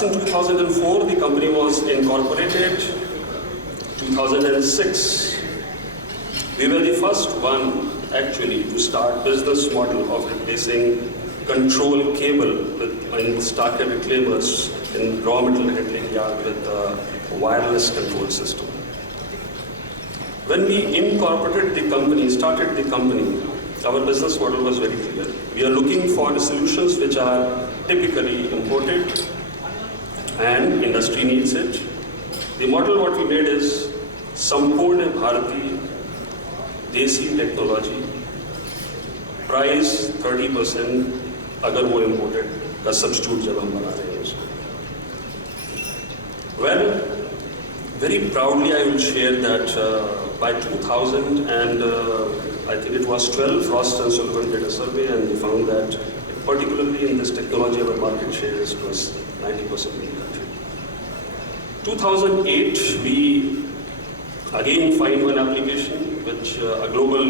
Perhaps in 2004, the company was incorporated. 2006, we were the first one actually to start business model of replacing control cable in starter reclaimers in raw material handling yard with a wireless control system. When we incorporated the company, started the company, our business model was very clear. We are looking for solutions which are typically imported and industry needs it. The model what we made is Sampurna Bharati Desi technology, price 30% अगर वो imported का substitute जब हम बना रहे हैं उसको. Well, very proudly I will share that by 2000 and I think it was 12, Frost and Sullivan did a survey and we found that particularly in this technology our market share is plus 90% in the country. 2008 we again find one application which a global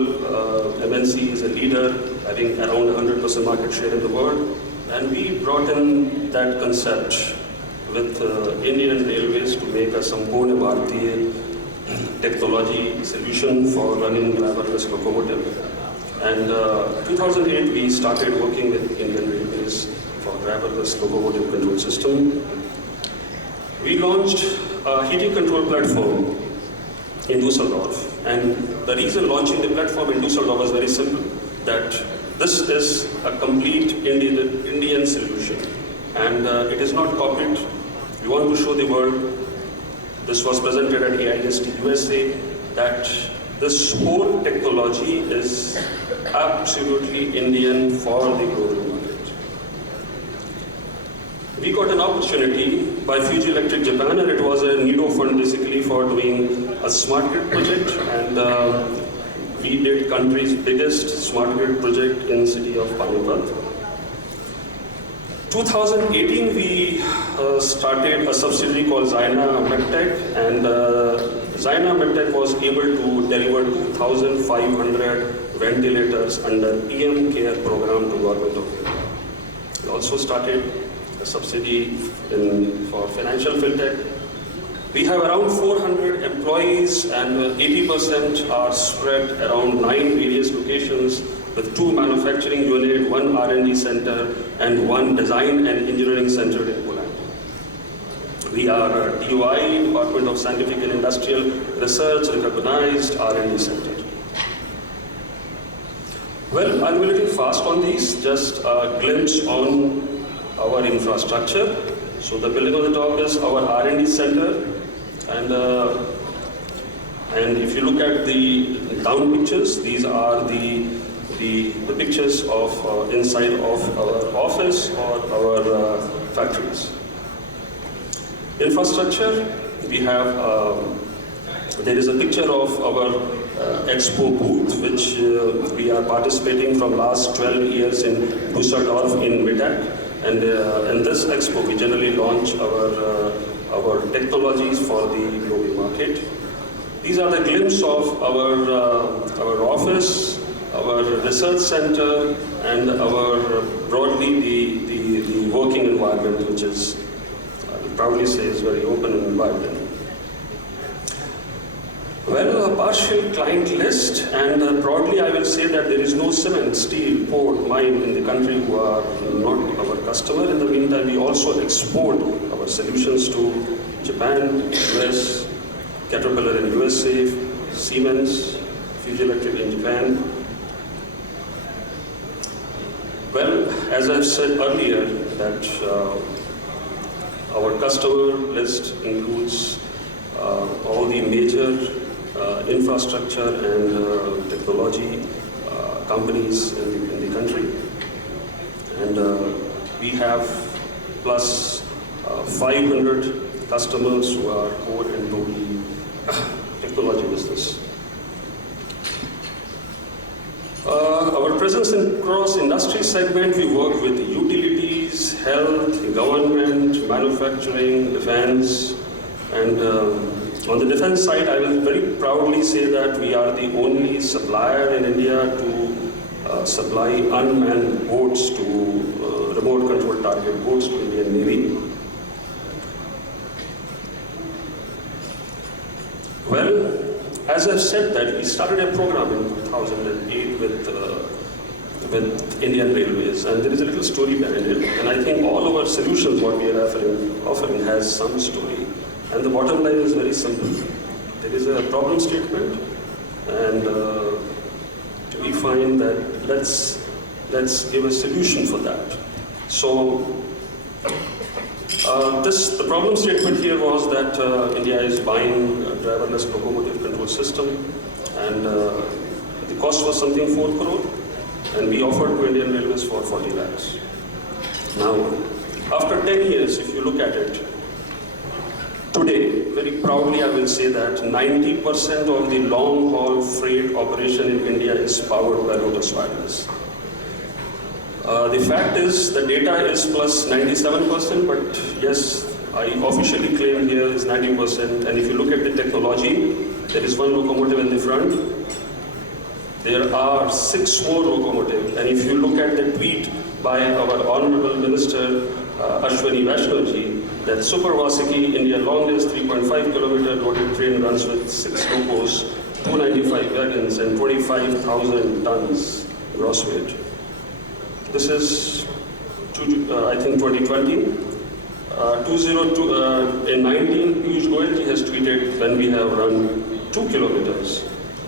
MNC is a leader having around 100% market share in the world, and we brought in that concept with Indian Railways to make a Sampurna Bharatiya technology solution for running driverless locomotive. And 2008 we started working with Indian Railways for driverless locomotive control system. We launched a heating control platform in Düsseldorf, and the reason launching the platform in Düsseldorf was very simple, that this is a complete Indian solution and it is not copied. We want to show the world, this was presented at AITISM USA, that this whole technology is absolutely Indian for the global market. We got an opportunity by Fuji Electric Japan, and it was a NIDO fund basically for doing a smart grid project, and we did country's biggest smart grid project in the city of Panipat. 2018 we started a subsidiary called Zyna Medtech, and Zyna Medtech was able to deliver 2,500 ventilators under PM CARE program to government of India. We also started a subsidy for financial fintech. We have around 400 employees and 80% are spread around 9 various locations with 2 manufacturing units, 1 R&D center and 1 design and engineering center in Poland. We are a DOI, Department of Scientific and Industrial Research, recognized R&D center. Well, I'll be a little fast on these, just a glimpse on our infrastructure. So the building on the top is our R&D center, and if you look at the down pictures, these are the pictures of inside of our office or our factories. Infrastructure, we have there is a picture of our expo booth, which we are participating from last 12 years in Düsseldorf in MITAC. And in this expo, we generally launch our technologies for the global market. These are the glimpse of our office, our research center, and our broadly the working environment, which is, I would proudly say, is very open environment. Well, a partial client list, and broadly I will say that there is no cement, steel, port, mine in the country who are not our customer. In the meantime, we also export our solutions to Japan, US, Caterpillar in USA, Siemens, Fuji Electric in Japan. Well, as I've said earlier, that our customer list includes all the major infrastructure and technology companies in the country, and we have plus 500 customers who are core into the technology business. Our presence in cross-industry segment, we work with utilities, health, government, manufacturing, defense, and on the defense side, I will very proudly say that we are the only supplier in India to supply unmanned boats to remote control target boats to Indian Navy. Well, as I've said that we started a program in 2008 with Indian Railways, and there is a little story behind it. And I think all our solutions, what we are offering has some story. And the bottom line is very simple. There is a problem statement, and we find that let's give a solution for that. So the problem statement here was that India is buying a driverless locomotive control system, and the cost was something 4 crore, and we offered to Indian Railways for 40 lakhs. Now, after 10 years, if you look at it, today, very proudly I will say that 90% of the long-haul freight operation in India is powered by Lotus Wireless. The fact is, the data is plus 97%, but yes, I officially claim here is 90%. And if you look at the technology, there is one locomotive in the front. There are 6 more locomotives. And if you look at the tweet by our Honorable Minister Ashwani Vaishnav-ji, that Super Vasiki, India longest 3.5 kilometer loaded train runs with 6 locos, 295 wagons, and 25,000 tons gross weight. This is, I think, 2020. 2019, Piyush Goyal has tweeted when we have run 2 kilometers.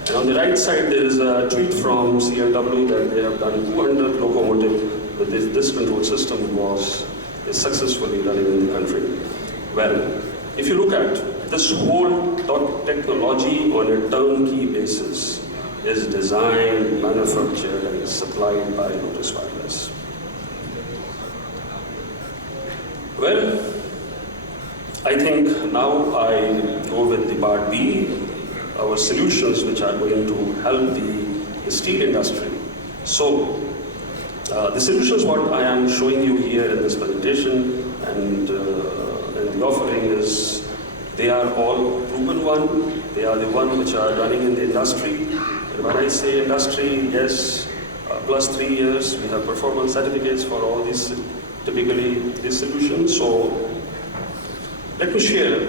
And on the right side, there is a tweet from CLW that they have done 200 locomotives with this control system is successfully running in the country. Well, if you look at this whole technology on a turnkey basis is designed, manufactured, and supplied by Lotus Wireless. Well, I think now I go with the part B, our solutions which are going to help the steel industry. So, the solutions what I am showing you here in this presentation and the offering is, they are all proven one. They are the ones which are running in the industry. And when I say industry, yes, plus 3 years, we have performance certificates for all these, typically these solutions. So let me share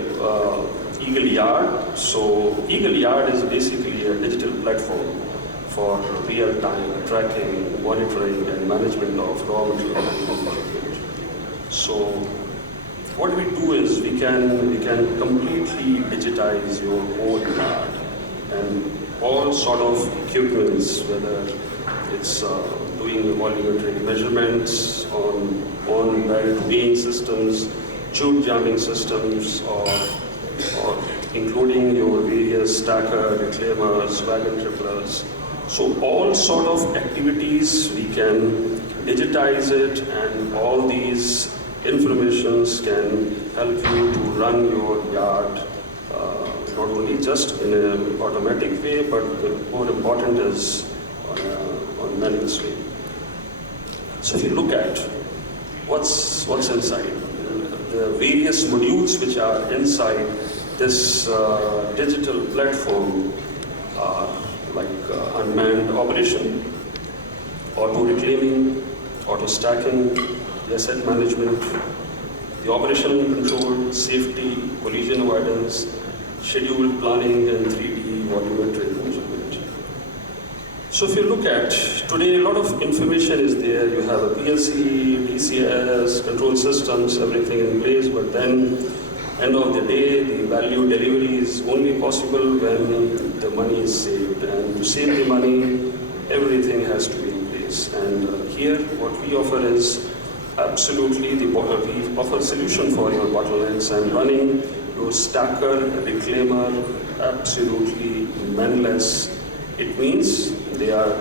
Eagle Yard. So Eagle Yard is basically a digital platform for real-time tracking, monitoring, and management of raw material. So what we do is we can completely digitize your whole yard and all sort of equipments, whether it's doing volumetric measurements on belt weighing systems, tube jamming systems, or including your various stacker, reclaimers, wagon triplers. So all sort of activities we can digitize it, and all these informations can help you to run your yard not only just in an automatic way, but the more important is on a manual way. So if you look at what's inside, the various modules which are inside this digital platform are like unmanned operation, auto reclaiming, auto stacking, the asset management, the operational control, safety, collision avoidance, scheduled planning, and 3D volumetric measurement. So if you look at today, a lot of information is there. You have a PLC, DCS, control systems, everything in place, but then end of the day, the value delivery is only possible when the money is saved. And to save the money, everything has to be in place. And here, what we offer is absolutely we offer solution for your bottlenecks, and running your stacker, reclaimer, absolutely manless. It means they are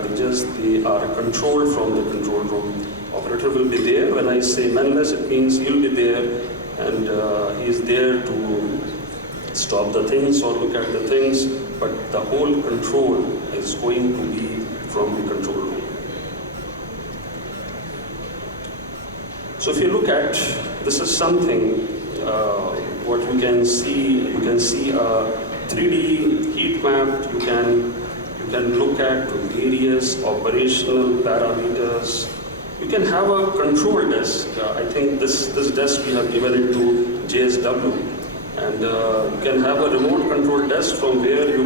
controlled from the control room. Operator will be there. When I say manless, it means he'll be there, and he is there to stop the things or look at the things, but the whole control is going to be from the control room. So if you look at, this is something, what you can see a 3D heat map. You can look at various operational parameters. You can have a control desk. I think this desk we have given it to JSW. and you can have a remote control desk from where you